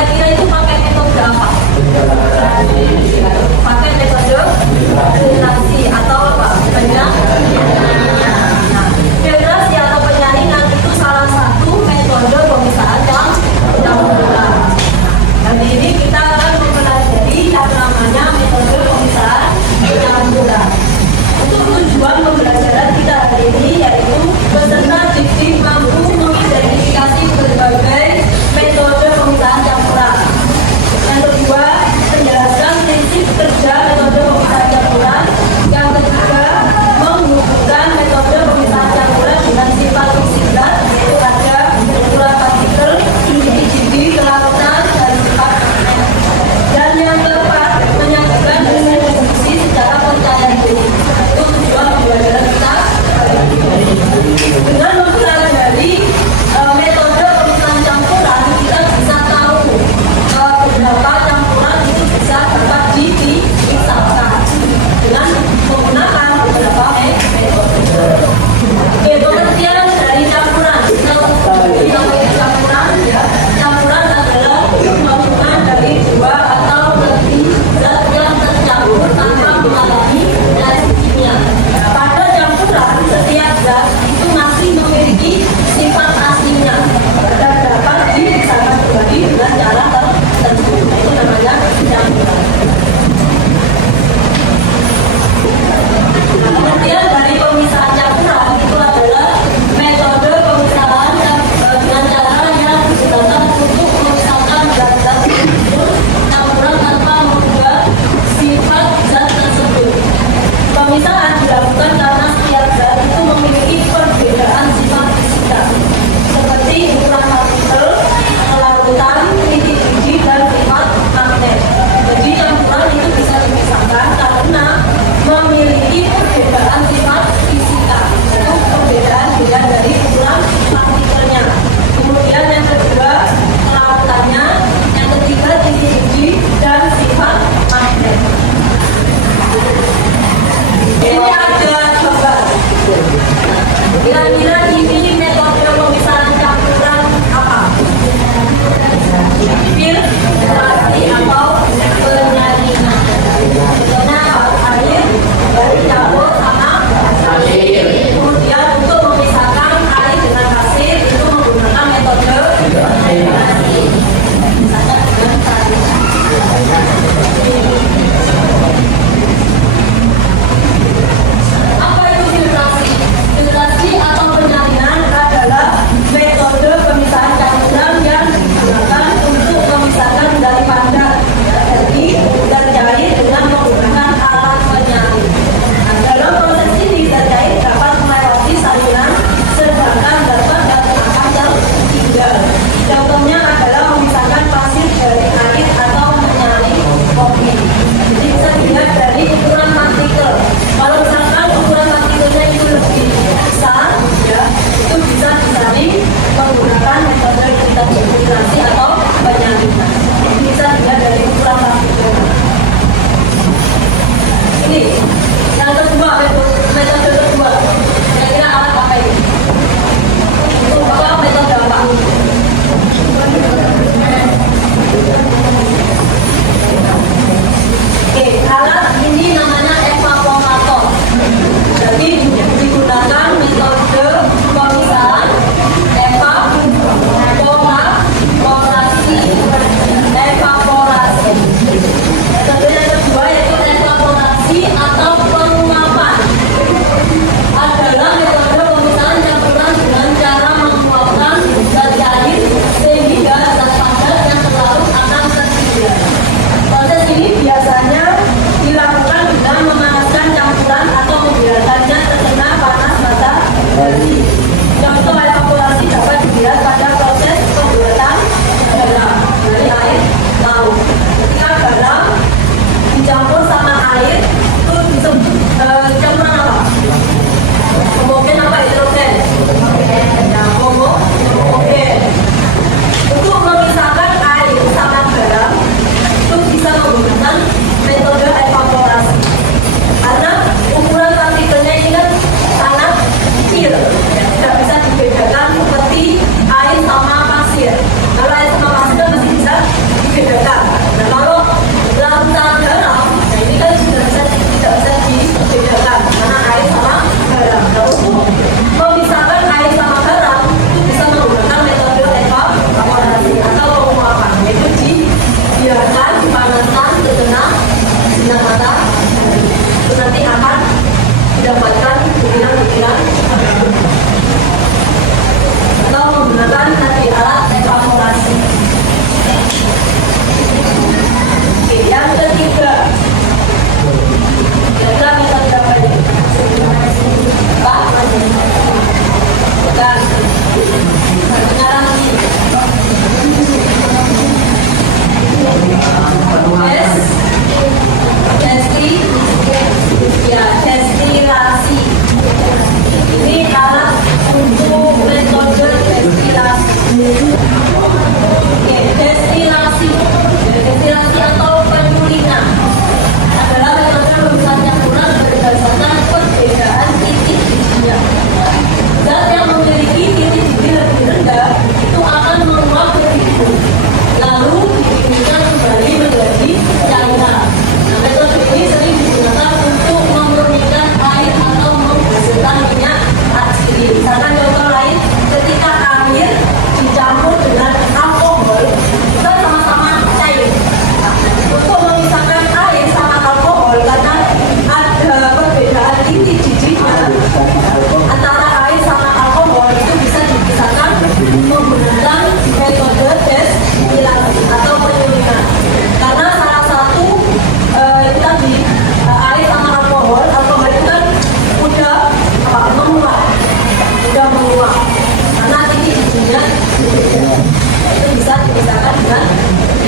kira-kira itu pakai metode apa? Pakai metode generasi atau apa? Penyaringan. Nah, generasi atau penyaringan itu salah satu metode pemisahan yang mudah. Dan ini kita akan mempelajari yang namanya metode pemisahan yang mudah. Untuk tujuan pembelajaran kita hari ini yaitu peserta didik mampu mengidentifikasi berbagai metode pemisahan campuran. Yang kedua,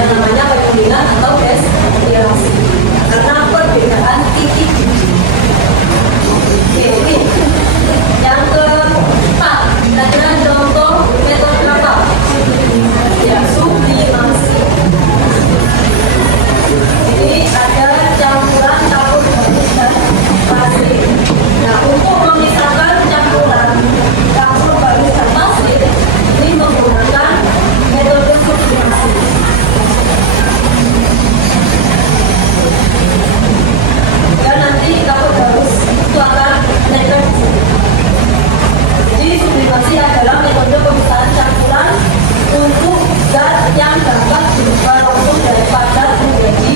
yang namanya penyulingan atau destilasi karena perbedaan titik biji. Oke, ini yang keempat, kira-kira contoh metode apa? Ya, sublimasi. Ini ada campuran campur bagus dan pasir. Nah, untuk memisahkan campuran campur bagus dan pasir, ini menggunakan metode sublimasi. Dan nanti campur bagus itu akan nempel di sini. Jadi sublimasi adalah metode pemisahan campuran untuk zat yang dapat berubah langsung dari padat menjadi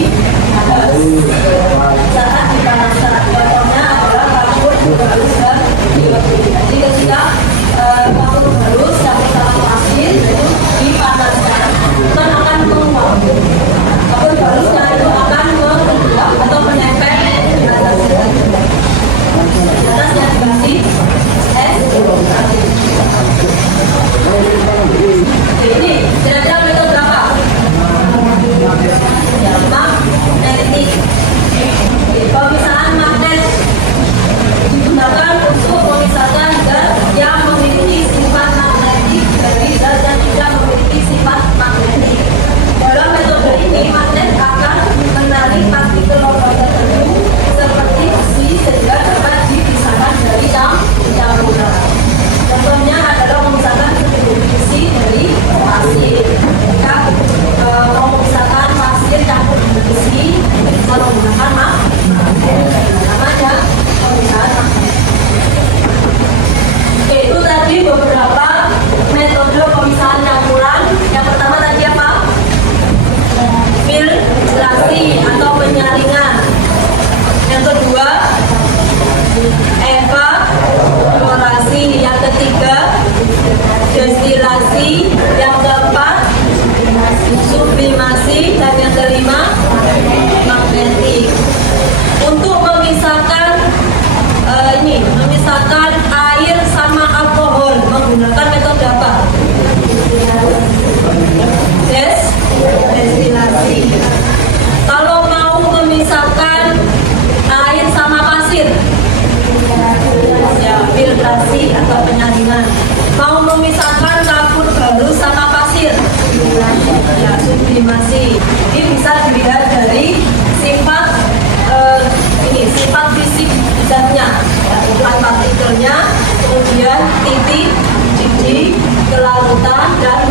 gas saat dipanaskan. Contohnya adalah kapur halus dan dilepur. Jadi ketika kapur halus campur sama pasir itu dipanaskan, kan akan menguap. Kapur halusnya itu akan menguap atau menempel di atasnya dikasih es. Ini kira-kira metode berapa? Ya, magnetik. Pemisahan magnet digunakan untuk memisahkan zat yang memiliki sifat magnetik dari zat yang tidak memiliki sifat magnetik. Dalam metode ini, magnet akan menarik partikel logam tertentu seperti besi sehingga dapat dipisahkan dari campuran. Contohnya adalah memisahkan besi dari pasir. Jika mau memisahkan pasir campur besi, bisa menggunakan magnet. Namanya pemisahan magnet. Oke, itu tadi beberapa metode pemisahan campuran. Yang pertama tadi apa? Filtrasi atau penyaringan. Yang kedua, evaporasi. Yang ketiga, destilasi. Yang keempat, sublimasi. Dan yang kelima, magnetik. Untuk memisahkan memisahkan air sama alkohol menggunakan metode apa? Destilasi. Kalau mau memisahkan air sama pasir, ya, filtrasi atau penyaringan. Mau memisahkan kapur halus sama pasir, ya, sublimasi. Ini bisa dilihat dari sifat sifat fisik zatnya, ya, ukuran partikelnya, kemudian titik biji, kelarutan dan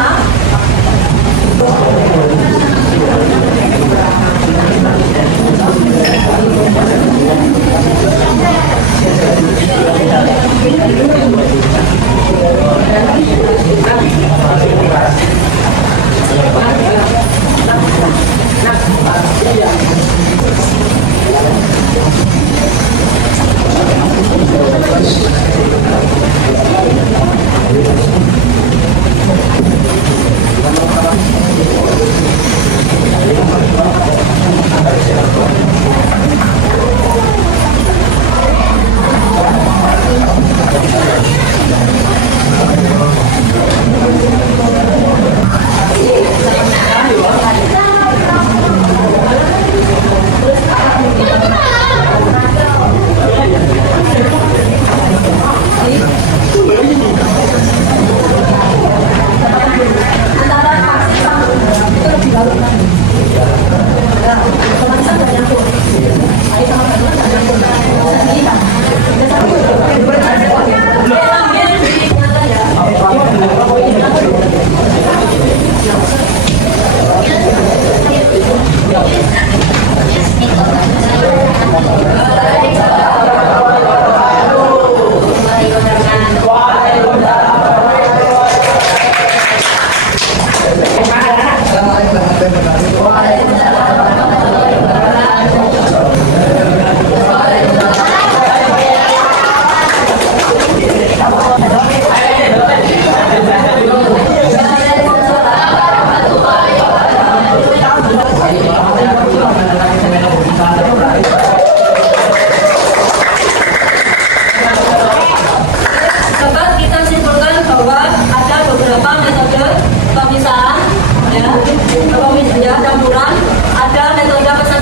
campuran, ada metode